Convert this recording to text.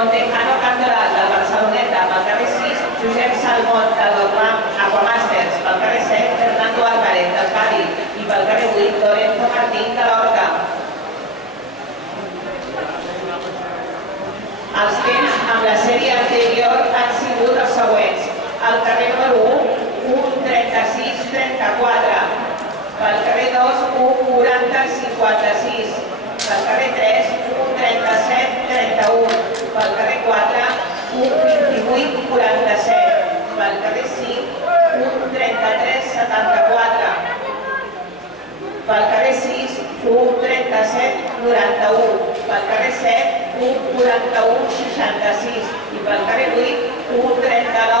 Montejano Cantoral del Barceloneta pel carrer 6, Josep Salmón del Ram Aquamasters pel carrer 7, Fernando Álvarez del Cádiz i pel carrer 8, Lorenzo Martín de l'Horta. Els temps amb la sèrie anterior han sigut els següents. Al carrer número 1, 1:36:34. Pel carrer 2, 1:40:56. Pel carrer 3, 1:37:31. Pel carrer 4, 1:28:47. Pel carrer 5, 1:33:74. Pel carrer 6, 1:37:91. Pel carrer 7, 1:41:66. I pel carrer 8, 1:39